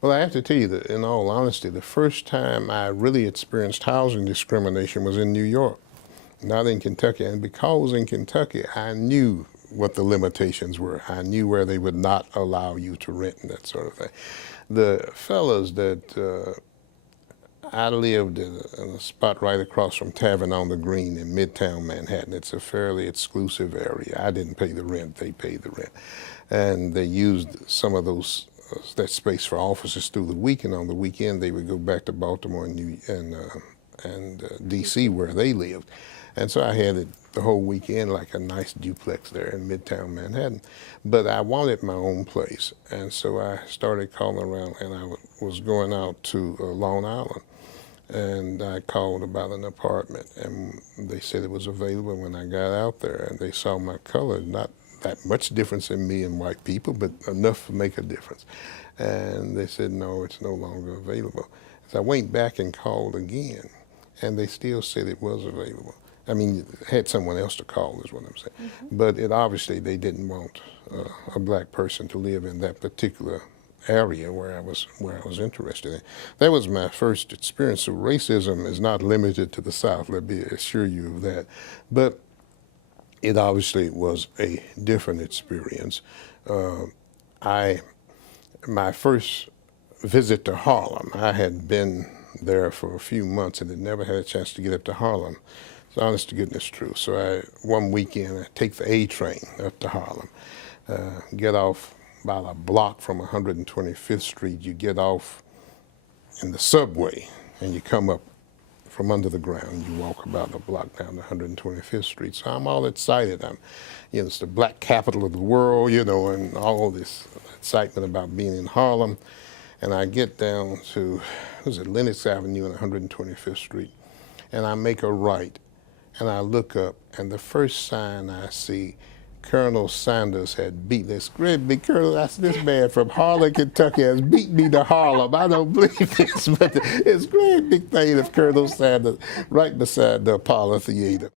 Well, I have to tell you that, in all honesty, the first time I really experienced housing discrimination was in New York, not in Kentucky. And because in Kentucky, I knew what the limitations were. I knew where they would not allow you to rent and that sort of thing. The fellas that I lived in a spot right across from Tavern on the Green in Midtown Manhattan. It's a fairly exclusive area. I didn't pay the rent; they paid the rent, and they used some of those that space for offices through the week. And on the weekend, they would go back to Baltimore and D.C. where they lived. And so I had it the whole weekend, like a nice duplex there in Midtown Manhattan. But I wanted my own place, and so I started calling around, and I was going out to Long Island. And I called about an apartment, and they said it was available. When I got out there and they saw my color, not that much difference in me and white people, but enough to make a difference. And they said, no, it's no longer available. So I went back and called again, and they still said it was available. I mean, had someone else to call is what I'm saying. But it obviously they didn't want a black person to live in that particular area where I was interested in. That was my first experience. So racism is not limited to the South, let me assure you of that. But it obviously was a different experience. My first visit to Harlem, I had been there for a few months and had never had a chance to get up to Harlem. It's honest to goodness true. So one weekend I take the A train up to Harlem, get off about a block from 125th Street. You get off in the subway and you come up from under the ground. You walk about a block down to 125th Street. So I'm all excited. It's the black capital of the world, and all this excitement about being in Harlem. And I get down to, Lenox Avenue and 125th Street, and I make a right, and I look up, and the first sign I see, Colonel Sanders had beat this great big Colonel. That's this man from Harlem, Kentucky has beat me to Harlem. I don't believe this, but it's great big thing of Colonel Sanders right beside the Apollo Theater.